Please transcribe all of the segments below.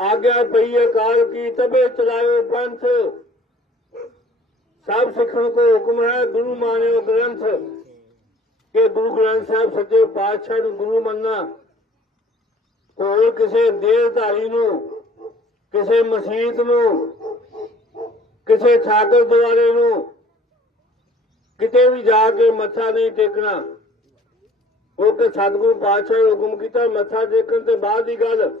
ਆਗਿਆ ਪਈ ਅਕਾਲ ਕੀ ਤਬੇ ਚਲਾਇਓ ਪੰਥ। ਸਭ ਸਿੱਖਣ ਕੋ ਹੁਕਮ ਹੈ ਗੁਰੂ ਮਾਨਿਓ ਗ੍ਰੰਥ। ਕਿ ਗੁਰੂ ਗ੍ਰੰਥ ਸਾਹਿਬ ਸੱਚੇ ਪਾਤਸ਼ਾਹ ਨੂੰ ਗੁਰੂ ਮੰਨਣਾ। ਹੋਰ ਕਿਸੇ ਦੇਹਧਾਰੀ ਨੂੰ, ਕਿਸੇ ਮਸੀਤ ਨੂੰ, ਕਿਸੇ ਠਾਕਰ ਦੁਆਰੇ ਨੂੰ ਕਿਤੇ ਵੀ ਜਾ ਕੇ ਮੱਥਾ ਨਹੀਂ ਟੇਕਣਾ। ਉਹ ਕਿ ਸਤਿਗੁਰੂ ਪਾਤਸ਼ਾਹ ਨੇ ਹੁਕਮ ਕੀਤਾ, ਮੱਥਾ ਟੇਕਣ ਤੇ ਬਾਅਦ ਦੀ ਗੱਲ।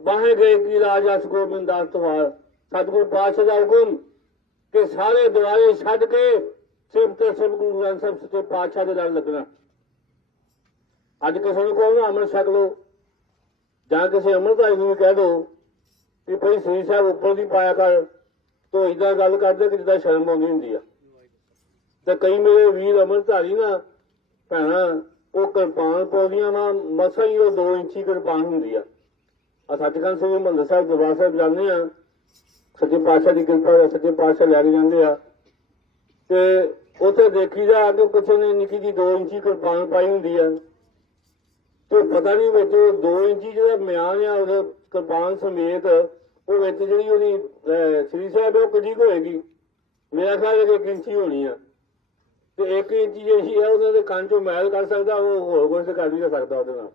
ਬਾਹੇ ਗਏ ਕੀ ਰਾਜਾ ਸ ਗੋਬਿੰਦ ਦਾਸ ਤੁਹਾਰ ਸਤਿਗੁਰ ਪਾਤਸ਼ਾਹ ਦਾ ਹੁਕਮ ਕਿ ਸਾਰੇ ਦੁਆਰੇ ਛੱਡ ਕੇ ਸਿਰਫ ਤੇ ਸਿਰਫ ਗੁਰੂ ਗ੍ਰੰਥ ਸਾਹਿਬ ਸੱਚੇ ਪਾਤਸ਼ਾਹ ਦੇ ਨਾਲ ਲੱਗਣਾ। ਅੱਜ ਕਿਸੇ ਨੂੰ ਕਹੋ ਨਾ ਅੰਮ੍ਰਿਤ ਛਕ ਲਓ, ਜਾਂ ਕਿਸੇ ਅੰਮ੍ਰਿਤਧਾਰੀ ਨੂੰ ਵੀ ਕਹਿ ਦੋ ਕਿ ਭਈ ਸ੍ਰੀ ਸਾਹਿਬ ਉੱਪਰ ਦੀ ਪਾਇਆ ਕਰ, ਤੋ ਇਦਾਂ ਗੱਲ ਕਰਦੇ ਕਿ ਜਿੱਦਾਂ ਸ਼ਰਮ ਆਉਂਦੀ ਹੁੰਦੀ ਆ। ਤੇ ਕਈ ਮੇਰੇ ਵੀਰ ਅੰਮ੍ਰਿਤਧਾਰੀ ਨਾ, ਭੈਣਾ, ਉਹ ਕਿਰਪਾਨ ਪਾਉਂਦੀਆਂ ਵਾ, ਮਸਾ ਹੀ ਉਹ 2 ਇੰਚੀ ਕਿਰਪਾਨ ਹੁੰਦੀ ਆ। ਆ ਸੱਚਖੰਡ ਸ੍ਰੀ ਹਰਿਮੰਦਰ ਸਾਹਿਬ, ਦਰਬਾਰ ਸਾਹਿਬ ਜਾਂਦੇ ਆ। ਸੱਚੇ ਪਾਤਸ਼ਾਹ ਦੀ ਕਿਰਪਾ ਨਾਲ ਸੱਚੇ ਪਾਤਸ਼ਾਹ ਲੈ ਕੇ ਜਾਂਦੇ ਆ। ਤੇ ਉੱਥੇ ਦੇਖੀਦਾ ਕਿ ਕਿਸੇ ਨੇ ਨਿੱਕੀ ਜੀ 2 ਇੰਚੀ ਕਿਰਪਾਨ ਪਾਈ ਹੁੰਦੀ ਆ। ਤੇ ਪਤਾ ਨਹੀਂ ਵਿੱਚ 2 ਇੰਚੀ ਜਿਹੜਾ ਮਿਆਨ ਆ ਉਹ ਕਿਰਪਾਨ ਸਮੇਤ ਉਹ ਵਿੱਚ ਜਿਹੜੀ ਉਹਦੀ ਸ੍ਰੀ ਸਾਹਿਬ ਉਹ ਕਿੰਨੀ ਹੋਏਗੀ। ਮੇਰਾ ਖਿਆਲ ਹੈ ਕਿ ਇੱਕ ਇੰਚੀ ਹੋਣੀ ਆ। ਤੇ ਇੱਕ ਇੰਚੀ ਜਿਹੀ ਆ, ਉਹਦੇ ਦੇ ਕੰਨ ਚੋਂ ਮੈਲ ਕਰ ਸਕਦਾ, ਉਹ ਹੋਰ ਕੁਝ ਕਰ ਵੀ ਸਕਦਾ ਉਹਦੇ ਨਾਲ।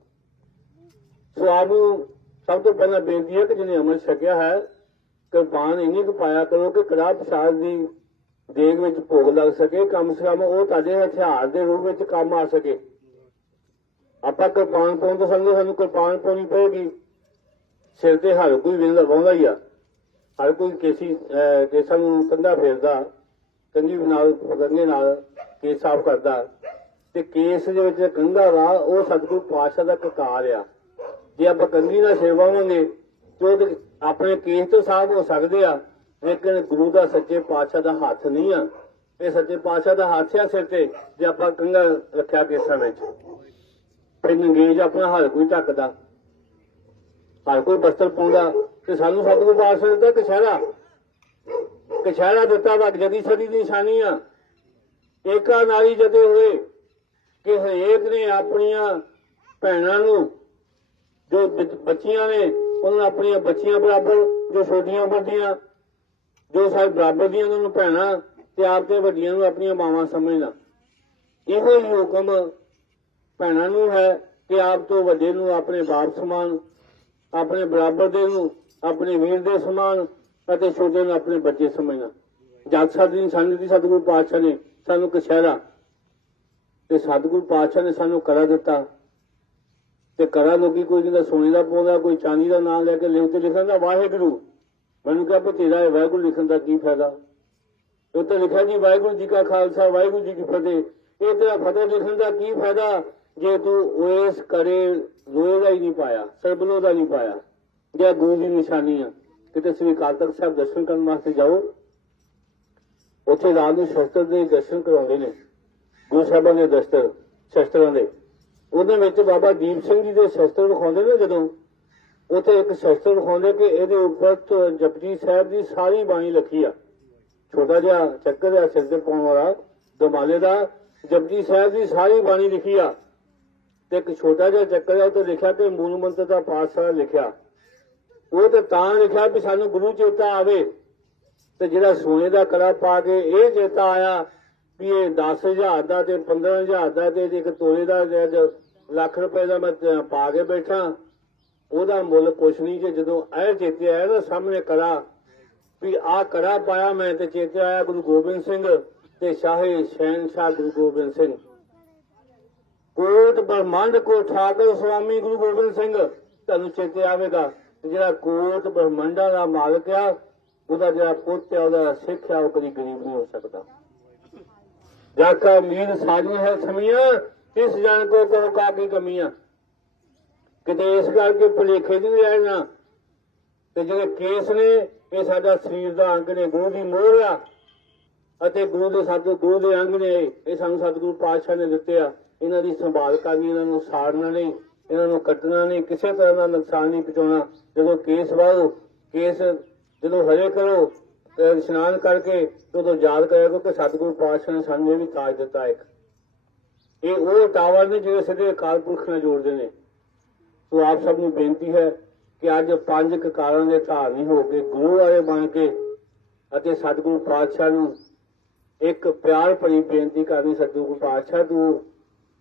ਸੋ ਆਪ ਨੂੰ ਸਭ ਤੋਂ ਪਹਿਲਾਂ ਬੇਨਤੀ ਹੈ ਕਿ ਜਿਹਨੇ ਅਮਰ ਛਕਿਆ ਹੈ, ਕਿਰਪਾਨ ਇੰਨੀ ਕੁ ਪਾਇਆ ਕਰੋ ਕਿ ਕੜਾਹ ਪ੍ਰਸਾਦ ਦੀ ਦੇਗ ਵਿੱਚ ਭੋਗ ਲੱਗ ਸਕੇ। ਕਮ ਸੇ ਕਮ ਉਹ ਤੁਹਾਡੇ ਹਥਿਆਰ ਦੇ ਰੂਪ ਵਿੱਚ ਕੰਮ ਆ ਸਕੇ। ਆਪਾਂ ਕਿਰਪਾਨ ਪਾਉਣ ਤੋਂ ਸੰਗੇ ਸਾਨੂੰ ਕਿਰਪਾਨ ਪਾਉਣੀ ਪਏਗੀ। ਸਿਰ ਤੇ ਹਰ ਕੋਈ ਵਿੰਦਾ ਵਾਉਂਦਾ ਹੀ ਆ। ਹਰ ਕੋਈ ਕੇਸੀ ਕੇਸਾਂ ਨੂੰ ਕੰਧਾ ਫੇਰਦਾ ਕੰਘੀ ਨਾਲ ਕੰਘੇ ਨਾਲ ਕੇਸ ਸਾਫ਼ ਕਰਦਾ। ਤੇ ਕੇਸ ਦੇ ਵਿੱਚ ਕੰਘਾ ਵਾ ਉਹ ਸਤਿਗੁਰੂ ਪਾਤਸ਼ਾਹ ਦਾ ਕਕਾਰ ਆ। ਜੇ ਆਪਾਂ ਕੰਘੀ ਨਾਲ ਸਿਰ ਤੇ ਉਹਦੇ ਆਪਣੇ ਕੇਸ ਤੋਂ ਸਾਫ਼ ਹੋ ਸਕਦੇ ਆ। ਲੇਕਿਨ ਗੁਰੂ ਦਾ ਸੱਚੇ ਪਾਤਸ਼ਾਹ ਦਾ ਹੱਥ ਨਹੀਂ ਆ। ਇਹ ਸੱਚੇ ਪਾਤਸ਼ਾਹ ਦਾ ਹੱਥ ਆ ਸਿਰ ਤੇ, ਜੇ ਆਪਾਂ ਕੰਘਾ ਰੱਖਿਆ ਕੇਸਾਂ ਵਿੱਚ। ਤੇ ਨੰਗੇਜ ਆਪਣਾ ਹਰ ਕੋਈ ਢੱਕਦਾ। ਹਰ ਕੋਈ ਬਸਤਰ ਪਾਉਂਦਾ ਤੇ ਸਾਨੂੰ ਸਤਿਗੁਰੂ ਪਾਤਸ਼ਾਹ ਦਿੱਤਾ ਕਛਹਿਰਾ। ਕਛਹਿਰਾ ਦਿੱਤਾ ਵਾ, ਜਦੀ ਸਦੀ ਦੀ ਨਿਸ਼ਾਨੀ ਆ। ਏਕਾ ਨਾਰੀ ਜਦੇ ਹੋਏ, ਕਿ ਹਰੇਕ ਨੇ ਆਪਣੀਆਂ ਭੈਣਾਂ ਨੂੰ ਜੋ ਬੱਚੀਆਂ ਨੇ, ਉਹਨਾਂ ਨੂੰ ਆਪਣੀਆਂ ਬੱਚੀਆਂ ਬਰਾਬਰ, ਜੋ ਛੋਟੀਆਂ ਵੱਡੀਆਂ, ਜੋ ਸਾਰੇ ਬਰਾਬਰ ਦੀਆਂ ਉਹਨਾਂ ਨੂੰ ਭੈਣਾਂ ਤੇ ਆਪ ਤੇ ਵੱਡੀਆਂ ਨੂੰ ਆਪਣੀਆਂ ਮਾਵਾਂ ਸਮਝਣਾ। ਇਹੋ ਹੀ ਹੁਕਮ ਭੈਣਾਂ ਨੂੰ ਹੈ ਕਿ ਆਪ ਤੋਂ ਵੱਡੇ ਨੂੰ ਆਪਣੇ ਬਾਪ ਸਮਾਨ, ਆਪਣੇ ਬਰਾਬਰ ਦੇ ਨੂੰ, ਆਪਣੇ ਵੀਰ ਦੇ ਸਮਾਨ ਅਤੇ ਛੋਟੇ ਨੂੰ ਆਪਣੇ ਬੱਚੇ ਸਮਝਣਾ। ਜਦ ਸਾਡੀ ਨਿਸ਼ਾਨੀ ਦੀ ਸਤਿਗੁਰੂ ਪਾਤਸ਼ਾਹ ਨੇ ਸਾਨੂੰ ਕਛਹਿਰਾ ਤੇ ਸਤਿਗੁਰੂ ਪਾਤਸ਼ਾਹ ਨੇ ਸਾਨੂੰ ਕਰਾ ਦਿੱਤਾ। ਤੇ ਕਰਾਂ ਲੋਕੀ ਕੋਈ ਕਹਿੰਦਾ ਸੋਨੇ ਦਾ ਪਾਉਂਦਾ, ਕੋਈ ਚਾਂਦੀ ਦਾ ਨਾਮ ਲੈ ਕੇ ਲਿਖ ਤੇ ਲਿਖਣ ਦਾ ਵਾਹਿਗੁਰੂ। ਮੈਨੂੰ ਕਿਹਾ ਵੀ ਤੇਰਾ ਵਾਹਿਗੁਰੂ ਲਿਖਣ ਦਾ ਕੀ ਫਾਇਦਾ? ਤੇ ਉੱਤੇ ਲਿਖਿਆ ਜੀ, ਵਾਹਿਗੁਰੂ ਜੀ ਕਾ ਖਾਲਸਾ, ਵਾਹਿਗੁਰੂ ਜੀ ਕੀ ਫਤਿਹ। ਇਹ ਤੇਰਾ ਫਤਿਹ ਲਿਖਣ ਦਾ ਕੀ ਫਾਇਦਾ? ਜੇ ਤੂੰ ਓਐਸ ਕਰੇ ਲੋਹੇ ਦਾ ਹੀ ਨਹੀਂ ਪਾਇਆ ਸਰਬਲੋ ਦਾ ਨਹੀਂ ਪਾਇਆ, ਜੇ ਗੁਰੂ ਦੀ ਨਿਸ਼ਾਨੀ ਆ। ਕਿਤੇ ਸ੍ਰੀ ਅਕਾਲ ਤਖਤ ਸਾਹਿਬ ਦਰਸ਼ਨ ਕਰਨ ਵਾਸਤੇ ਜਾਓ। ਉੱਥੇ ਰਾਮ ਨੂੰ ਸ਼ਸਤਰ ਦੇ ਦਰਸ਼ਨ ਕਰਾਉਂਦੇ ਨੇ, ਗੁਰੂ ਸਾਹਿਬਾਂ ਦੇ ਦਸਤਰ, ਸ਼ਸਤਰਾਂ ਦੇ। ਉਹਦੇ ਵਿੱਚ ਬਾਬਾ ਦੀਪ ਸਿੰਘ ਜੀ ਦੇ ਸ਼ਸਤਰ ਵਿਖਾਉਂਦੇ ਨੇ ਜਦੋਂ? ਉੱਥੇ ਇੱਕ ਸ਼ਸਤਰ ਵਿਖਾਉਂਦੇ ਕਿ ਇਹਦੇ ਉੱਪਰ ਜਪਜੀ ਸਾਹਿਬ ਦੀ ਸਾਰੀ ਬਾਣੀ ਲਿਖੀ ਆ। ਛੋਟਾ ਜਿਹਾ ਚੱਕਰ ਆ ਸਿਰ ਤੇ ਪਾਉਣ ਵਾਲਾ, ਦਮਾਲੇ ਦਾ। ਜਪਜੀ ਸਾਹਿਬ ਦੀ ਸਾਰੀ ਬਾਣੀ ਲਿਖੀ ਆ। ਤੇ ਇੱਕ ਛੋਟਾ ਜਿਹਾ ਚੱਕਰ ਆ ਉੱਤੇ ਲਿਖਿਆ ਕਿ ਮੂਲ ਮੰਤਰ ਦਾ ਪਾਠ ਲਿਖਿਆ। ਉਹ ਤੇ ਤਾਂ ਲਿਖਿਆ ਵੀ ਸਾਨੂੰ ਗੁਰੂ ਚੇਤਾ ਆਵੇ। ਤੇ ਜਿਹੜਾ ਸੋਨੇ ਦਾ ਕਲਾ ਪਾ ਕੇ ਇਹ ਚੇਤਾ ਆਇਆ ਵੀ ਇਹ 10000 ਦਾ ਤੇ 15000 ਦਾ ਤੇ ਇੱਕ ਤੋਲੇ ਦਾ ਲੱਖ ਰੁਪਏ ਦਾ ਮੈਂ ਪਾ ਕੇ ਬੈਠਾ। ਉਹਦਾ ਮੁੱਲ ਕੁਛ ਨਹੀਂ ਜੇ ਜਦੋਂ ਇਹ ਚੇਤੇ ਆਇਆ ਨਾ ਸਾਹਮਣੇ ਕੜਾ, ਵੀ ਆਹ ਕੜਾ ਪਾਇਆ ਮੈਂ ਤੇ ਚੇਤੇ ਆਇਆ ਗੁਰੂ ਗੋਬਿੰਦ ਸਿੰਘ ਤੇ ਸ਼ਾਹੇ ਸ਼ਹਿਨਸ਼ਾਹ ਗੁਰੂ ਗੋਬਿੰਦ ਸਿੰਘ। ਕੋਟ ਬ੍ਰਹਮੰਡ ਕੋ ਠਾਕਰ ਸੁਆਮੀ ਗੁਰੂ ਗੋਬਿੰਦ ਸਿੰਘ, ਤੁਹਾਨੂੰ ਚੇਤੇ ਆਵੇਗਾ। ਜਿਹੜਾ ਕੋਟ ਬ੍ਰਹਮੰਡਾਂ ਦਾ ਮਾਲਕ ਆ, ਉਹਦਾ ਜਿਹੜਾ ਪੁੱਤ ਆ, ਉਹਦਾ ਸਿੱਖ ਆ, ਉਹ ਕਦੀ ਗਰੀਬ ਨਹੀਂ ਹੋ ਸਕਦਾ। ਜਾ ਕਾ ਮੀਨ ਹੈ ਸਮੀਆਂ ਇਸ ਜਨ ਕੋ ਕੋ ਕਾ ਕੀ ਕਮੀਆਂ ਕਿਤੇ ਇਸ ਕਰਕੇ ਭੁਲੇਖੇ ਨਹੀਂ ਰਹਿਣਾ। ਤੇ ਜਿਹੜੇ ਕੇਸ ਨੇ, ਇਹ ਸਾਡਾ ਸਰੀਰ ਦਾ ਅੰਗ ਨੇ, ਗੁਰੂ ਦੀ ਮੋਹਰ ਆ। ਅਤੇ ਗੁਰੂ ਦੇ ਸਤਿ ਗੁਰੂ ਦੇ ਅੰਗ ਨੇ, ਇਹ ਸਾਨੂੰ ਸਤਿਗੁਰੂ ਪਾਤਸ਼ਾਹ ਨੇ ਦਿੱਤੇ ਆ। ਇਹਨਾਂ ਦੀ ਸੰਭਾਲ ਕਰਨੀ, ਇਹਨਾਂ ਨੂੰ ਸਾੜਨਾ ਨਹੀਂ, ਇਹਨਾਂ ਨੂੰ ਕੱਟਣਾ ਨਹੀਂ, ਕਿਸੇ ਤਰ੍ਹਾਂ ਦਾ ਨੁਕਸਾਨ ਨਹੀਂ ਪਹੁੰਚਾਉਣਾ। ਜਦੋਂ ਕੇਸ ਵਾਹੋ ਕੇਸ ਜਦੋਂ ਹਰੇ ਕਰੋ ਇਸ਼ਨਾਨ ਕਰਕੇ, ਉਦੋਂ ਯਾਦ ਕਰਿਆ ਕਰੋ ਕਿ ਸਤਿਗੁਰੂ ਪਾਤਸ਼ਾਹ ਨੇ ਸਾਨੂੰ ਇਹ ਵੀ ਤਾਜ ਦਿੱਤਾ ਇੱਕ। ਇਹ ਉਹ ਟਾਵਰ ਨੇ ਜਿਹੜੇ ਸਿੱਧੇ ਅਕਾਲ ਪੁਰਖ ਨਾਲ ਜੋੜਦੇ ਨੇ। ਸੋ ਆਪ ਸਭ ਨੂੰ ਬੇਨਤੀ ਹੈ ਕਿ ਅੱਜ ਪੰਜ ਕਕਾਰਾਂ ਦੇ ਧਾਰਨੀ ਹੋ ਕੇ ਗੁਰੂ ਵਾਲੇ ਬਣ ਕੇ ਅਤੇ ਸਤਿਗੁਰੂ ਪਾਤਸ਼ਾਹ ਨੂੰ ਇੱਕ ਪਿਆਰ ਭਰੀ ਬੇਨਤੀ ਕਰਨੀ ਸਤਿਗੁਰੂ ਪਾਤਸ਼ਾਹ ਤੂੰ।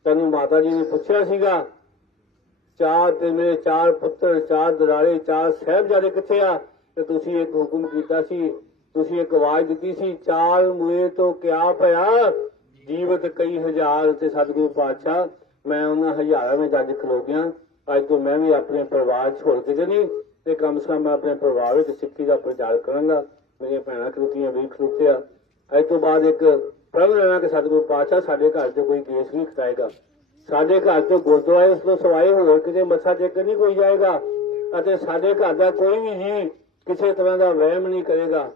ਤੈਨੂੰ ਮਾਤਾ ਜੀ ਨੇ ਪੁੱਛਿਆ ਸੀਗਾ, ਚਾਰ ਤੇ ਮੇਰੇ ਚਾਰ ਪੁੱਤਰ, ਚਾਰ ਦਰਾੜੇ, ਚਾਰ ਸਾਹਿਬਜ਼ਾਦੇ ਕਿੱਥੇ ਆ? ਤੇ ਤੁਸੀਂ ਇੱਕ ਹੁਕਮ ਕੀਤਾ ਸੀ, ਤੁਸੀਂ ਇੱਕ ਆਵਾਜ਼ ਦਿੱਤੀ ਸੀ, ਚਾਲ ਮੂਏ ਤੋਂ ਕਿਆ ਭਇਆ ਜੀਵਤ ਕਈ ਹਜ਼ਾਰ ਤੇ ਸਤਿਗੁਰੂ ਪਾਤਸ਼ਾਹ, ਮੈਂ ਉਹਨਾਂ ਹਜ਼ਾਰਾਂ ਵਿੱਚ ਅੱਜ ਖਲੋ ਗਿਆ। ਅੱਜ ਤੋਂ ਮੈਂ ਵੀ ਆਪਣੇ ਪਰਿਵਾਰ ਛੋੜ ਕੇ ਤੇ ਨਹੀਂ ਤੇ ਕਮ ਸੇ ਕਮ ਮੈਂ ਆਪਣੇ ਪਰਿਵਾਰ ਵਿੱਚ ਸਿੱਖੀ ਦਾ ਪ੍ਰਚਾਰ ਕਰਾਂਗਾ। ਮੇਰੀਆਂ ਭੈਣਾਂ ਖਲੋਤੀਆਂ ਵੀ ਖਲੋਤਿਆ। ਅੱਜ ਤੋਂ ਬਾਅਦ ਇੱਕ ਪ੍ਰਭ ਲੈਣਾ ਕਿ ਸਤਿਗੁਰੂ ਪਾਤਸ਼ਾਹ, ਸਾਡੇ ਘਰ 'ਚ ਕੋਈ ਕੇਸ ਨਹੀਂ ਖਟਾਏਗਾ। ਸਾਡੇ ਘਰ 'ਚ ਗੁਰਦੁਆਰੇ ਉਸ ਤੋਂ ਸਵਾਏ ਹੋਰ ਕਿਤੇ ਮੱਥਾ ਟੇਕਣ ਨਹੀਂ ਕੋਈ ਜਾਏਗਾ ਅਤੇ ਸਾਡੇ ਘਰ ਦਾ ਕੋਈ ਵੀ ਜੀ ਕਿਸੇ ਤਰ੍ਹਾਂ ਦਾ ਵਹਿਮ ਨਹੀਂ ਕਰੇਗਾ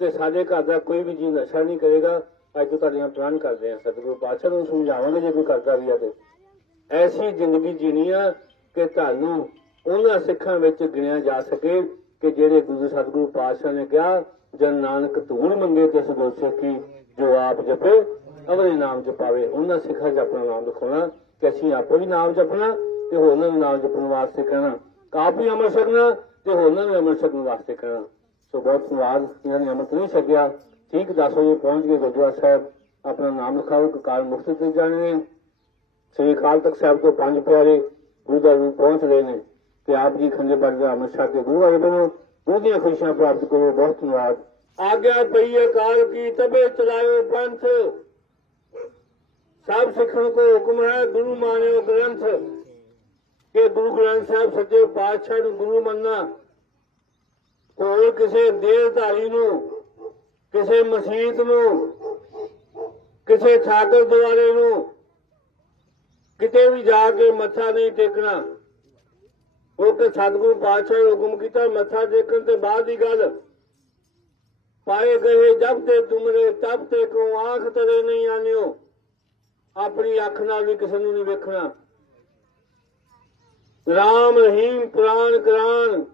ਤੇ ਸਾਡੇ ਘਰ ਦਾ ਕੋਈ ਵੀ ਜੀ ਨਸ਼ਾ ਨਹੀਂ ਕਰੇਗਾ। ਅੱਜ ਤੋਂ ਤੁਹਾਡੀਆਂ ਪ੍ਰਣ ਕਰਦੇ ਆ ਸਤਿਗੁਰੂ ਪਾਤਸ਼ਾਹ ਨੂੰ ਸਮਝਾਵਾਂਗੇ ਜੇ ਕੋਈ ਕਰਦਾ ਵੀ ਆ ਤੇ। ਐਸੀ ਜ਼ਿੰਦਗੀ ਜੀਣੀ ਆ ਕਿ ਤੁਹਾਨੂੰ ਉਹਨਾਂ ਸਿੱਖਾਂ ਵਿੱਚ ਗਿਣਿਆ ਜਾ ਸਕੇ ਕਿ ਜਿਹੜੇ ਗੁਰੂ ਸਤਿਗੁਰੂ ਪਾਤਸ਼ਾਹ ਨੇ ਕਿਹਾ, ਜਨ ਨਾਨਕ ਧੂੜ ਮੰਗੇ ਤੇ ਸਗੋਂ ਸਿੱਖੀ, ਜੋ ਆਪ ਜਪੇ ਅਵਰੇ ਨਾਮ ਜਪਾਵੇ। ਉਹਨਾਂ ਸਿੱਖਾਂ 'ਚ ਆਪਣਾ ਨਾਮ ਲਿਖਾਉਣਾ, ਕਿ ਅਸੀਂ ਆਪੋ ਵੀ ਨਾਮ ਜਪਣਾ ਤੇ ਹੋਰਨਾਂ ਨੂੰ ਨਾਮ ਜਪਣ ਵਾਸਤੇ ਕਹਿਣਾ। ਆਪ ਵੀ ਅਮਰ ਛਕਣਾ ਤੇ ਹੋਰਨਾਂ ਨੂੰ ਅਮਰ ਛਕਣ ਵਾਸਤੇ ਕਹਿਣਾ। ਸੋ ਬਹੁਤ ਧੰਨਵਾਦ, ਇਹਨਾਂ ਨੇ ਅਮਰ ਨਹੀਂ ਸਕਿਆ ਠੀਕ 10 ਵਜੇ ਪਹੁੰਚ ਗਏ ਗੁਰਦੁਆਰਾ ਸਾਹਿਬ ਆਪਣਾ ਨਾਮ ਲਿਖਾਓ ਕਿ ਮੁਕਤ ਤੇ ਜਾਣੇ ਨੇ ਸ੍ਰੀ ਅਕਾਲ ਤਖਤ ਸਾਹਿਬ ਤੋਂ ਪੰਜ ਪਿਆਰੇ ਗੁਰੂ ਦਾ ਰੂਪ ਪਹੁੰਚ ਰਹੇ ਨੇ ਕਿ ਆਪ ਜੀ ਖੰਡੇ ਬਾੜ ਦਾ ਹਮੇਸ਼ਾ ਕੇ ਗੁਰੂ ਵਾਲੇ ਬਣੋ ਗੁਰੂ ਖੁਸ਼ੀਆਂ ਪ੍ਰਾਪਤ ਕਰੋ ਬਹੁਤ ਧੰਨਵਾਦ ਆਗਿਆ ਪਈ ਅਕਾਲ ਕੀ ਤਬੇ ਚਲਾਇਓ ਪੰਥ ਸਭ ਸਿੱਖਣ ਕੋ ਹੁਕਮ ਹੈ ਗੁਰੂ ਮਾਨਿਓ ਗ੍ਰੰਥ ਕਿ ਗੁਰੂ ਗ੍ਰੰਥ ਸਾਹਿਬ ਸੱਚੇ ਪਾਤਸ਼ਾਹ ਨੂੰ ਗੁਰੂ ਮੰਨਣਾ ਹੋਰ ਕਿਸੇ ਦੇਹਧਾਰੀ ਨੂੰ ਕਿਸੇ ਮਸੀਤ ਨੂੰ, ਕਿਸੇ ਠਾਕਰ ਦੁਆਰੇ ਨੂੰ ਕਿਤੇ ਵੀ ਜਾ ਕੇ ਮੱਥਾ ਨਹੀਂ ਟੇਕਣਾ। ਉਹ ਕਿ ਸਤਿਗੁਰੂ ਪਾਤਸ਼ਾਹ ਨੇ ਹੁਕਮ ਕੀਤਾ, ਮੱਥਾ ਟੇਕਣ ਤੇ ਬਾਅਦ ਦੀ ਗੱਲ। ਪਾਏ ਗਏ ਜਬ ਤੇ ਤੁਮਰੇ, ਤਬ ਤੇ ਕੋ ਆਂਖ ਤਰੇ ਨਹੀਂ ਆਨਿਓ? ਆਪਣੀ ਅੱਖ ਨਾਲ ਵੀ ਕਿਸੇ ਨੂੰ ਨਹੀਂ ਵੇਖਣਾ। ਰਾਮ ਰਹੀਮ ਪੁਰਾਨ ਕਰਾਨ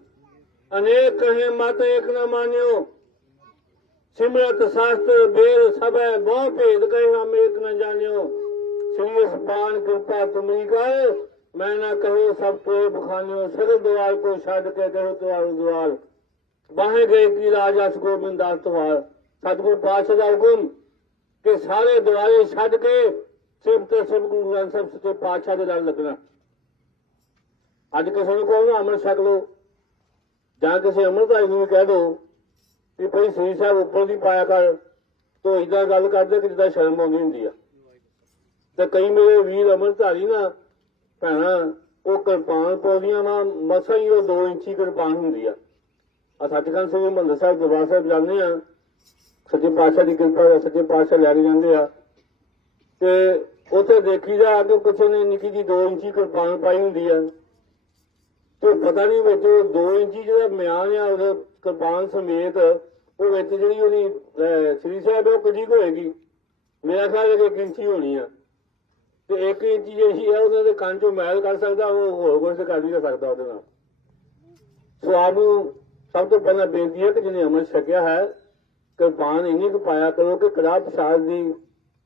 ਅਨੇਕ ਕਹੇ ਮਤ ਇੱਕ ਨਾ ਮਾਨਿਓ। ਸਿਮਰਤ ਸ਼ਾਸਤਰ ਬੇਰ ਸਭੈ ਬਹੁ ਭੇਦ ਕਹੇ ਹਮ ਇੱਕ ਨਾ ਜਾਣਿਓ। ਸ੍ਰੀ ਸਪਾਨ ਕਿਰਪਾ ਤੁਮਰੀ ਕਰ, ਮੈਂ ਨਾ ਕਹੋ ਸਭ ਤੋਏ ਬਖਾਨਿਓ ਸਗਲ ਦੁਆਰ ਕੋ ਛੱਡ ਕੇ ਕਹੋ ਤੁਹਾਰ ਦੁਆਰ ਬਾਹੇ ਗਏ ਕੀ ਰਾਜਾ ਗੋਬਿੰਦ ਦਾਸ ਤੁਹਾਰ ਸਤਿਗੁਰ ਪਾਤਸ਼ਾਹ ਦਾ ਹੁਕਮ ਕਿ ਸਾਰੇ ਦੁਆਰੇ ਛੱਡ ਕੇ ਸਿਰਫ ਤੇ ਸਿਰਫ ਗੁਰੂ ਗ੍ਰੰਥ ਸਾਹਿਬ ਸੱਚੇ ਪਾਤਸ਼ਾਹ ਦੇ ਨਾਲ ਲੱਗਣਾ। ਅੱਜ ਕਿਸੇ ਨੂੰ ਕਹੋ ਨਾ, ਅਮਰ ਛਕ ਲਓ। ਜਾਂ ਕਿਸੇ ਅੰਮ੍ਰਿਤਧਾਰੀ ਨੂੰ ਵੀ ਕਹਿ ਦੋ ਵੀ ਭਈ ਸ੍ਰੀ ਸਾਹਿਬ ਉੱਪਰ ਦੀ ਪਾਇਆ ਕਰ, ਤੋ ਇਦਾਂ ਗੱਲ ਕਰਦੇ ਕਿ ਜਿੱਦਾਂ ਸ਼ਰਮ ਆਉਂਦੀ ਹੁੰਦੀ ਆ। ਤੇ ਕਈ ਮੇਰੇ ਵੀਰ ਅੰਮ੍ਰਿਤਧਾਰੀ ਨਾ, ਭੈਣਾਂ, ਉਹ ਕਿਰਪਾਨ ਪਾਉਂਦੀਆਂ ਵਾ, ਮਸਾ ਹੀ ਉਹ 2 ਇੰਚੀ ਕਿਰਪਾਨ ਹੁੰਦੀ ਆ। ਆ ਸੱਚਖੰਡ ਸਿੰਘ ਹਰਿਮੰਦਰ ਸਾਹਿਬ ਦਰਬਾਰ ਸਾਹਿਬ ਜਾਂਦੇ ਆ, ਸੱਚੇ ਪਾਤਸ਼ਾਹ ਦੀ ਕਿਰਪਾ ਨਾਲ ਸੱਚੇ ਪਾਤਸ਼ਾਹ ਲੈ ਕੇ ਜਾਂਦੇ ਆ। ਤੇ ਉੱਥੇ ਦੇਖੀਦਾ ਕਿ ਕਿਸੇ ਨੇ ਨਿੱਕੀ ਜੀ 2 ਇੰਚੀ ਕਿਰਪਾਨ ਪਾਈ ਹੁੰਦੀ ਆ। ਤੇ ਪਤਾ ਨਹੀਂ ਵਿੱਚ 2 ਇੰਚੀ ਜਿਹੜਾ ਮਿਆਨ ਆ ਉਹ ਕਿਰਪਾਨ ਸਮੇਤ ਉਹ ਵਿੱਚ ਜਿਹੜੀ ਉਹਦੀ ਸ੍ਰੀ ਸਾਹਿਬ ਹੈ, ਉਹ ਕਿੰਨੀ ਹੋਏਗੀ? ਮੇਰਾ ਖਿਆਲ ਹੈ ਕਿ ਇੱਕ ਇੰਚੀ ਹੋਣੀ ਆ। ਤੇ ਇੱਕ ਇੰਚੀ ਜਿਹੜੀ ਹੈ ਉਹਨਾਂ ਦੇ ਕੰਨ ਚੋਂ ਮੈਲ ਕਰ ਸਕਦਾ, ਉਹ ਹੋਰ ਕੁਝ ਕਰ ਵੀ ਸਕਦਾ ਉਹਦੇ ਨਾਲ। ਸੋ ਆਪ ਨੂੰ ਸਭ ਤੋਂ ਪਹਿਲਾਂ ਬੇਨਤੀ ਹੈ ਕਿ ਜਿਹਨੇ ਅਮਰ ਛਕਿਆ ਹੈ ਕਿਰਪਾਨ ਇੰਨੀ ਕੁ ਪਾਇਆ ਕਰੋ ਕਿ ਕੜਾਹ ਪ੍ਰਸਾਦ ਦੀ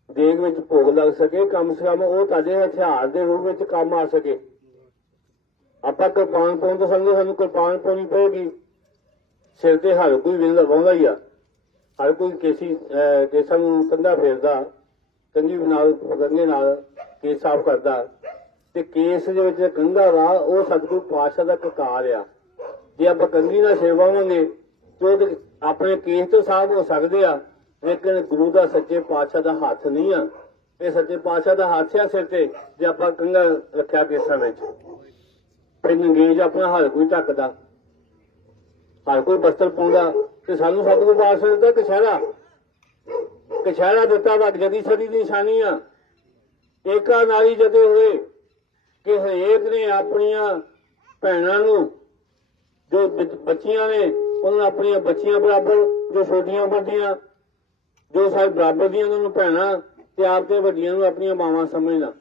ਦੇਗ ਵਿੱਚ ਭੋਗ ਲੱਗ ਸਕੇ, ਕਮ ਸੇ ਕਮ ਉਹ ਤੁਹਾਡੇ ਹਥਿਆਰ ਦੇ ਰੂਪ ਵਿੱਚ ਕੰਮ ਆ ਸਕੇ। ਆਪਾਂ ਕਿਰਪਾਨ ਪਾਉਣ ਤੋਂ ਸਮਝੋ ਸਾਨੂੰ ਕਿਰਪਾਨ ਪਾਉਣੀ ਪਏਗੀ। ਸਿਰ ਤੇ ਹਰ ਕੋਈ ਵਿੰਦਾ ਵਾਉਂਦਾ ਹੀ ਆ। ਹਰ ਕੋਈ ਕੇਸੀ ਕੇਸਾਂ ਨੂੰ ਕੰਧਾ ਫੇਰਦਾ ਕੰਘੀ ਨਾਲ ਕੰਘੇ ਨਾਲ ਕੇਸ ਸਾਫ਼ ਕਰਦਾ। ਤੇ ਕੇਸ ਦੇ ਵਿੱਚ ਕੰਘਾ ਵਾ ਉਹ ਸਤਿਗੁਰੂ ਪਾਤਸ਼ਾਹ ਦਾ ਕਕਾਰ ਆ। ਜੇ ਆਪਾਂ ਕੰਘੀ ਨਾਲ ਸਿਰ ਵਾਵਾਂਗੇ, ਤੇ ਉਹ ਆਪਣੇ ਕੇਸ ਤੋਂ ਸਾਫ਼ ਹੋ ਸਕਦੇ ਆ। ਲੇਕਿਨ ਗੁਰੂ ਦਾ ਸੱਚੇ ਪਾਤਸ਼ਾਹ ਦਾ ਹੱਥ ਨਹੀਂ ਆ। ਇਹ ਸੱਚੇ ਪਾਤਸ਼ਾਹ ਦਾ ਹੱਥ ਆ ਸਿਰ ਤੇ, ਜੇ ਆਪਾਂ ਕੰਘਾ ਰੱਖਿਆ ਕੇਸਾਂ ਵਿੱਚ। ਫਿਰ ਨੰਗੇਜ ਆਪਣਾ ਹਰ ਕੋਈ ਢੱਕਦਾ। ਹਰ ਕੋਈ ਬਸਤਰ ਪਾਉਂਦਾ ਤੇ ਸਾਨੂੰ ਸਤਿਗੁਰੂ ਪਾਤਸ਼ਾਹ ਨੇ ਦਿੱਤਾ ਕਛਹਿਰਾ। ਕਛਹਿਰਾ ਦਿੱਤਾ ਵਾ, ਜਦੀ ਸਦੀ ਦੀ ਨਿਸ਼ਾਨੀ ਆ। ਏਕਾ ਨਾਰੀ ਜਤੇ ਹੋਏ ਕਿ ਹਰੇਕ ਨੇ ਆਪਣੀਆਂ ਭੈਣਾਂ ਨੂੰ ਜੋ ਬੱਚੀਆਂ ਨੇ, ਉਹਨਾਂ ਆਪਣੀਆਂ ਬੱਚੀਆਂ ਬਰਾਬਰ, ਜੋ ਛੋਟੀਆਂ ਉਮਰ ਦੀਆਂ ਜੋ ਸਾਡੇ ਬਰਾਬਰ ਦੀਆਂ ਉਹਨਾਂ ਨੂੰ ਭੈਣਾਂ ਤੇ ਆਪ ਤੇ ਵੱਡੀਆਂ ਨੂੰ ਆਪਣੀਆਂ ਮਾਵਾਂ ਸਮਝਣਾ।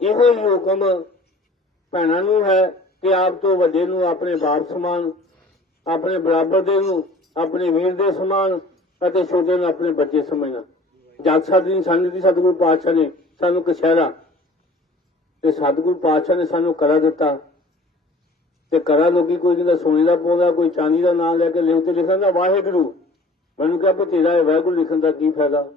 ਇਹੋ ਹੀ ਹੁਕਮ ਭੈਣਾਂ ਨੂੰ ਹੈ ਕਿ ਆਪ ਤੋਂ ਵੱਡੇ ਨੂੰ ਆਪਣੇ ਬਾਪ ਸਮਾਨ ਆਪਣੇ ਬਰਾਬਰ ਦੇ ਨੂੰ, ਆਪਣੇ ਵੀਰ ਦੇ ਸਮਾਨ ਅਤੇ ਛੋਟੇ ਨੂੰ ਆਪਣੇ ਬੱਚੇ ਸਮਝਣਾ। ਜਦ ਸਾਡੀ ਸਾਨੂੰ ਦੀ ਸਤਿਗੁਰੂ ਪਾਤਸ਼ਾਹ ਨੇ ਸਾਨੂੰ ਕਛਹਿਰਾ ਤੇ ਸਤਿਗੁਰੂ ਪਾਤਸ਼ਾਹ ਨੇ ਸਾਨੂੰ ਕਰਾ ਦਿੱਤਾ ਤੇ ਕਰਾ ਲੋਕੀ ਕੋਈ ਜਿਹਦਾ ਸੋਨੇ ਦਾ ਪਾਉਂਦਾ ਕੋਈ ਚਾਂਦੀ ਦਾ ਨਾਮ ਲੈ ਕੇ ਲਿਖ ਤੇ ਲਿਖਣ ਦਾ ਵਾਹਿਗੁਰੂ। ਮੈਨੂੰ ਕਿਹਾ ਵੀ ਤੇਰਾ ਵਾਹਿਗੁਰੂ ਲਿਖਣ ਦਾ ਕੀ ਫਾਇਦਾ?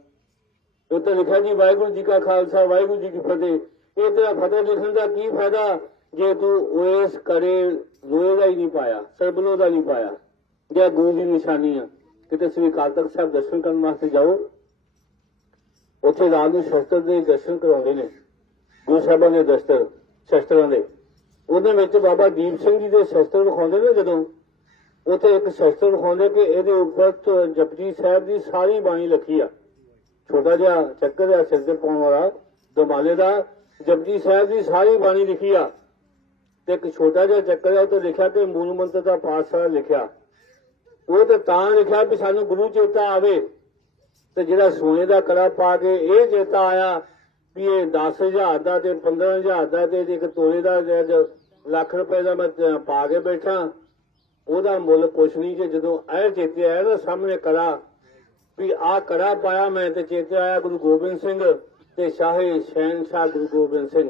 ਉੱਤੇ ਲਿਖਿਆ ਜੀ, ਵਾਹਿਗੁਰੂ ਜੀ ਕਾ ਖਾਲਸਾ, ਵਾਹਿਗੁਰੂ ਜੀ ਕੀ ਫਤਿਹ। ਇਹ ਤੇਰਾ ਫਤਿਹ ਲਿਖਣ ਦਾ ਕੀ ਫਾਇਦਾ? ਜੇ ਤੂੰ ਓਐਸ ਕਰੇ ਲੋਹੇ ਦਾ ਹੀ ਨਹੀਂ ਪਾਇਆ ਸਰਬਲੋ ਦਾ ਨਹੀਂ ਪਾਇਆ, ਜੇ ਗੁਰੂ ਦੀ ਨਿਸ਼ਾਨੀ ਆ, ਕਿਤੇ ਸ੍ਰੀ ਅਕਾਲ ਤਖਤ ਸਾਹਿਬ ਦਰਸ਼ਨ ਕਰਨ ਵਾਸਤੇ ਜਾਓ, ਉੱਥੇ ਰਾਤ ਨੂੰ ਸ਼ਸਤਰ ਦੇ ਦਰਸ਼ਨ ਕਰਾਉਂਦੇ ਨੇ, ਗੁਰੂ ਸਾਹਿਬਾਂ ਦੇ ਦਸਤਰ, ਸ਼ਸਤਰਾਂ ਦੇ। ਉਹਦੇ ਵਿੱਚ ਬਾਬਾ ਦੀਪ ਸਿੰਘ ਜੀ ਦੇ ਸ਼ਸਤਰ ਵਿਖਾਉਂਦੇ ਨੇ ਜਦੋਂ, ਉੱਥੇ ਇੱਕ ਸ਼ਸਤਰ ਵਿਖਾਉਂਦੇ ਕਿ ਇਹਦੇ ਉੱਪਰ ਜਪਜੀ ਸਾਹਿਬ ਦੀ ਸਾਰੀ ਬਾਣੀ ਲਿਖੀ ਆ। ਛੋਟਾ ਜਿਹਾ ਚੱਕਰ ਆ, ਸਿਰ ਤੇ ਪਾਉਣ ਵਾਲਾ, ਦਮਾਲੇ ਦਾ, ਜਪਜੀ ਸਾਹਿਬ ਦੀ ਸਾਰੀ ਬਾਣੀ ਲਿਖੀ ਆ। ਤੇ ਇੱਕ ਛੋਟਾ ਜਿਹਾ ਚੱਕਰ ਆ ਉੱਤੇ ਲਿਖਿਆ ਕਿ ਮੂਲ ਮੰਤਰ ਦਾ ਪਾਤਸ਼ਾਹ ਲਿਖਿਆ। ਉਹ ਤੇ ਤਾਂ ਲਿਖਿਆ ਵੀ ਸਾਨੂੰ ਗੁਰੂ ਚੇਤਾ ਆਵੇ। ਤੇ ਜਿਹੜਾ ਸੋਨੇ ਦਾ ਕੜਾ ਪਾ ਕੇ ਇਹ ਚੇਤਾ ਆਇਆ ਵੀ ਇਹ 10000 ਦਾ ਤੇ 15000 ਦਾ ਤੇ ਇੱਕ ਤੋਲੇ ਦਾ ਤੇ ਲੱਖ ਰੁਪਏ ਦਾ ਮੈਂ ਪਾ ਕੇ ਬੈਠਾ। ਉਹਦਾ ਮੁੱਲ ਕੁਛ ਨਹੀਂ ਕਿ ਜਦੋਂ ਇਹ ਚੇਤੇ ਆਇਆ ਨਾ ਸਾਹਮਣੇ ਕੜਾ, ਵੀ ਆਹ ਕੜਾ ਪਾਇਆ ਮੈਂ ਤੇ ਚੇਤੇ ਆਇਆ ਗੁਰੂ ਗੋਬਿੰਦ ਸਿੰਘ ਤੇ ਸ਼ਾਹੇ ਸ਼ਹਿਨਸ਼ਾਹ ਗੁਰੂ ਗੋਬਿੰਦ ਸਿੰਘ।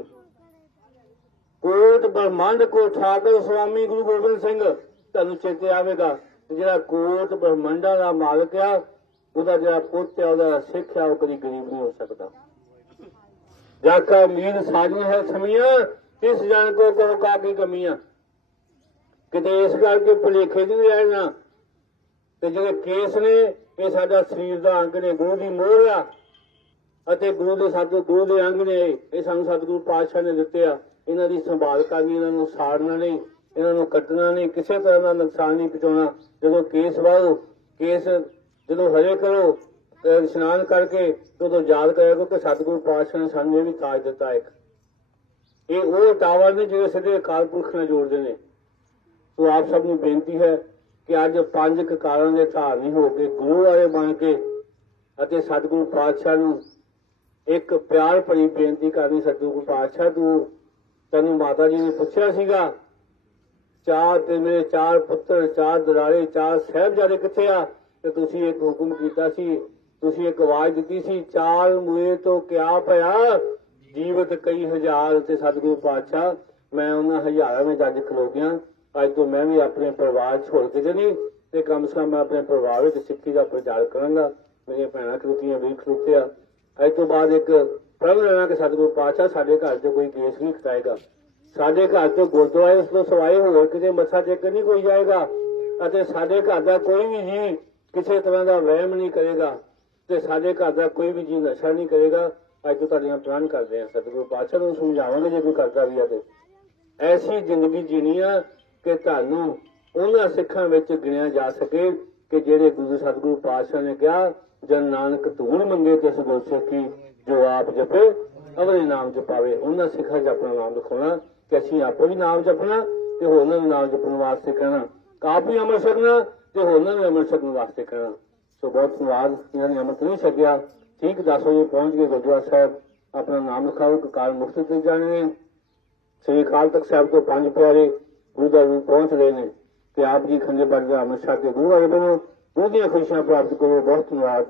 ਕੋਟ ਬ੍ਰਹਮੰਡ ਕੋ ਠਾਕਰ ਸੁਆਮੀ ਗੁਰੂ ਗੋਬਿੰਦ ਸਿੰਘ। ਤੁਹਾਨੂੰ ਚੇਤੇ ਆਵੇਗਾ ਜਿਹੜਾ ਕੋਟ ਬ੍ਰਹਮੰਡਾਂ ਦਾ ਮਾਲਕ ਆ, ਉਹਦਾ ਜਿਹੜਾ ਪੁੱਤ ਆ, ਉਹਦਾ ਸਿੱਖ ਆ, ਉਹ ਕਦੀ ਗਰੀਬ ਨਹੀਂ ਹੋ ਸਕਦਾ। ਜਾਕਾ ਮੀਰ ਸਾਜੀ ਹੈ ਸਮੀਆਂ, ਇਸ ਜਨ ਕੋ ਕੋ ਕਾ ਕੀ ਕਮੀਆਂ। ਕਿਤੇ ਇਸ ਕਰਕੇ ਭੁਲੇਖੇ ਨਹੀਂ ਰਹਿਣਾ ਤੇ ਜਿਹੜੇ ਕੇਸ ਨੇ, ਇਹ ਸਾਡਾ ਸਰੀਰ ਦਾ ਅੰਗ ਨੇ, ਗੁਰੂ ਦੀ ਮੋਹਰ ਆ। ਅਤੇ ਗੁਰੂ ਦੇ ਸਤਿ ਗੁਰੂ ਦੇ ਅੰਗ ਨੇ, ਇਹ ਸਾਨੂੰ ਸਤਿਗੁਰੂ ਪਾਤਸ਼ਾਹ ਨੇ ਦਿੱਤੇ ਆ। ਇਹਨਾਂ ਦੀ ਸੰਭਾਲ ਕਰਨੀ, ਇਹਨਾਂ ਨੂੰ ਸਾੜਨਾ ਨਹੀਂ, ਇਹਨਾਂ ਨੂੰ ਕੱਟਣਾ ਨਹੀਂ, ਕਿਸੇ ਤਰ੍ਹਾਂ ਦਾ ਨੁਕਸਾਨ ਨਹੀਂ ਪਹੁੰਚਾਉਣਾ। ਜਦੋਂ ਕੇਸ ਵਾਹੋ ਕੇਸ ਜਦੋਂ ਹਰੇ ਕਰੋ ਇਸ਼ਨਾਨ ਕਰਕੇ ਉਦੋਂ ਯਾਦ ਕਰਿਆ ਕਿ ਸਤਿਗੁਰੂ ਪਾਤਸ਼ਾਹ ਨੇ ਸਾਨੂੰ ਇਹ ਵੀ ਤਾਜ ਦਿੱਤਾ ਇੱਕ। ਇਹ ਉਹ ਟਾਵਰ ਨੇ ਜਿਹੜੇ ਸਿੱਧੇ ਅਕਾਲ ਪੁਰਖ ਨਾਲ ਜੋੜਦੇ ਨੇ। ਸੋ ਆਪ ਸਭ ਨੂੰ ਬੇਨਤੀ ਹੈ ਕਿ ਅੱਜ ਪੰਜ ਕਕਾਰਾਂ ਦੇ ਧਾਰਨੀ ਹੋ ਕੇ ਗੁਰੂ ਵਾਲੇ ਬਣ ਕੇ ਅਤੇ ਸਤਿਗੁਰੂ ਪਾਤਸ਼ਾਹ ਨੂੰ ਇੱਕ ਪਿਆਰ ਭਰੀ ਬੇਨਤੀ ਕਰਨੀ ਸਤਿਗੁਰੂ ਪਾਤਸ਼ਾਹ ਤੂੰ। ਤੈਨੂੰ ਮਾਤਾ ਜੀ ਨੇ ਪੁੱਛਿਆ ਸੀਗਾ, ਚਾਰ ਤੇ ਮੇਰੇ ਚਾਰ ਪੁੱਤਰ, ਚਾਰ ਦਰਾੜੇ ਚਾਰ ਸਾਹਿਬਜ਼ਾਦੇ ਕਿੱਥੇ ਆ? ਤੇ ਤੁਸੀਂ ਇੱਕ ਹੁਕਮ ਕੀਤਾ ਸੀ, ਤੁਸੀਂ ਇੱਕ ਆਵਾਜ਼ ਦਿੱਤੀ ਸੀ, ਚਾਲ ਮੂਏ ਤੋਂ ਕਿਆ ਭਇਆ ਜੀਵਤ ਕਈ ਹਜ਼ਾਰ ਤੇ ਸਤਿਗੁਰੂ ਪਾਤਸ਼ਾਹ, ਮੈਂ ਉਹਨਾਂ ਹਜ਼ਾਰਾਂ ਵਿੱਚ ਅੱਜ ਖਲੋ ਗਿਆ। ਅੱਜ ਤੋਂ ਮੈਂ ਵੀ ਆਪਣੇ ਪਰਿਵਾਰ ਛੋੜ ਕੇ ਜਣੀ ਤੇ ਕਮ ਸੇ ਕਮ ਮੈਂ ਆਪਣੇ ਪਰਿਵਾਰ ਵਿੱਚ ਸਿੱਖੀ ਦਾ ਪ੍ਰਚਾਰ ਕਰਾਂਗਾ। ਮੇਰੀਆਂ ਭੈਣਾਂ ਖਲੋਤੀਆਂ ਵੀ ਖਲੋਤੇ ਆ। ਅੱਜ ਤੋਂ ਬਾਅਦ ਇੱਕ ਪ੍ਰਭ ਨਾਨਕ ਕਿ ਸਤਿਗੁਰੂ ਪਾਤਸ਼ਾਹ, ਸਾਡੇ ਘਰ 'ਚ ਕੋਈ ਕੇਸ ਨਹੀਂ ਖਟਾਏਗਾ। ਸਾਡੇ ਘਰ ਚ ਗੁਰਦੁਆਰੇ ਉਸ ਤੋਂ ਸਵਾਏ, ਹੋਰ ਕਿਤੇ ਮੱਥਾ ਟੇਕਣ ਨਹੀਂ ਕੋਈ ਜਾਏਗਾ। ਅਤੇ ਸਾਡੇ ਘਰ ਦਾ ਕੋਈ ਵੀ ਜੀ ਕਿਸੇ ਤਰ੍ਹਾਂ ਦਾ ਵਹਿਮ ਨਹੀਂ ਕਰੇਗਾ ਤੇ ਸਾਡੇ ਘਰ ਦਾ ਕੋਈ ਵੀ ਜੀ ਨਸ਼ਾ ਨਹੀਂ ਕਰੇਗਾ। ਅੱਜ ਤੁਹਾਡੀਆਂ ਪ੍ਰਣ ਕਰਦੇ ਆ ਸਤਿਗੁਰੂ ਪਾਤਸ਼ਾਹ ਨੂੰ ਸਮਝਾਵਾਂਗੇ ਜੇ ਕੋਈ ਕਰਦਾ ਵੀ ਆ ਤੇ। ਐਸੀ ਜ਼ਿੰਦਗੀ ਜੀਣੀ ਆ ਕਿ ਤੁਹਾਨੂੰ ਉਹਨਾਂ ਸਿੱਖਾਂ ਵਿੱਚ ਗਿਣਿਆ ਜਾ ਸਕੇ ਕਿ ਜਿਹੜੇ ਗੁਰੂ ਸਤਿਗੁਰੂ ਪਾਤਸ਼ਾਹ ਨੇ ਕਿਹਾ, ਜਨ ਨਾਨਕ ਧੂਣ ਮੰਗੇ ਤੇ ਸਗੋਂ ਸਿੱਖੀ ਜੋ ਆਪ ਜਪੇ ਅਵਰੇ ਨਾਮ ਜਪਾਵੇ। ਉਹਨਾਂ ਸਿੱਖਾਂ 'ਚ ਆਪਣਾ ਨਾਮ ਲਿਖਾਉਣਾ, ਕਿ ਅਸੀਂ ਆਪੋ ਵੀ ਨਾਮ ਜਪਣਾ ਤੇ ਹੋਰਨਾਂ ਨੂੰ ਨਾਮ ਜਪਣ ਵਾਸਤੇ ਕਹਿਣਾ। ਆਪ ਵੀ ਅਮਰ ਸਕਣਾ ਤੇ ਹੋਰਨਾਂ ਨੂੰ ਅਮਰ ਸਕਣ ਵਾਸਤੇ ਕਹਿਣਾ। ਸੋ ਬਹੁਤ ਧੰਨਵਾਦ, ਇਹਨਾਂ ਨੇ ਅਮਰ ਨਹੀਂ ਸਕਿਆ ਠੀਕ 10 ਵਜੇ ਪਹੁੰਚ ਕੇ ਗੁਰਦੁਆਰਾ ਸਾਹਿਬ। ਆਪਣਾ ਨਾਮ ਲਿਖਾਓ ਕਿ ਕਾਲ ਮੁਕਤ ਤੇ ਜਾਣੇ ਨੇ। ਸ੍ਰੀ ਅਕਾਲ ਤਖਤ ਸਾਹਿਬ ਤੋਂ ਪੰਜ ਪਿਆਰੇ ਗੁਰੂ ਦਾ ਰੂਪ ਪਹੁੰਚ ਰਹੇ ਨੇ। ਤੇ ਆਪ ਜੀ ਖੰਡੇ ਬਾਦ ਦਾ ਅਮਰ ਛਕ ਕੇ ਗੁਰੂ ਆਏ ਬਣੋ। ਗੁਰੂ ਦੀਆਂ ਖੁਸ਼ੀਆਂ ਪ੍ਰਾਪਤ ਕਰੋ। ਬਹੁਤ ਧੰਨਵਾਦ।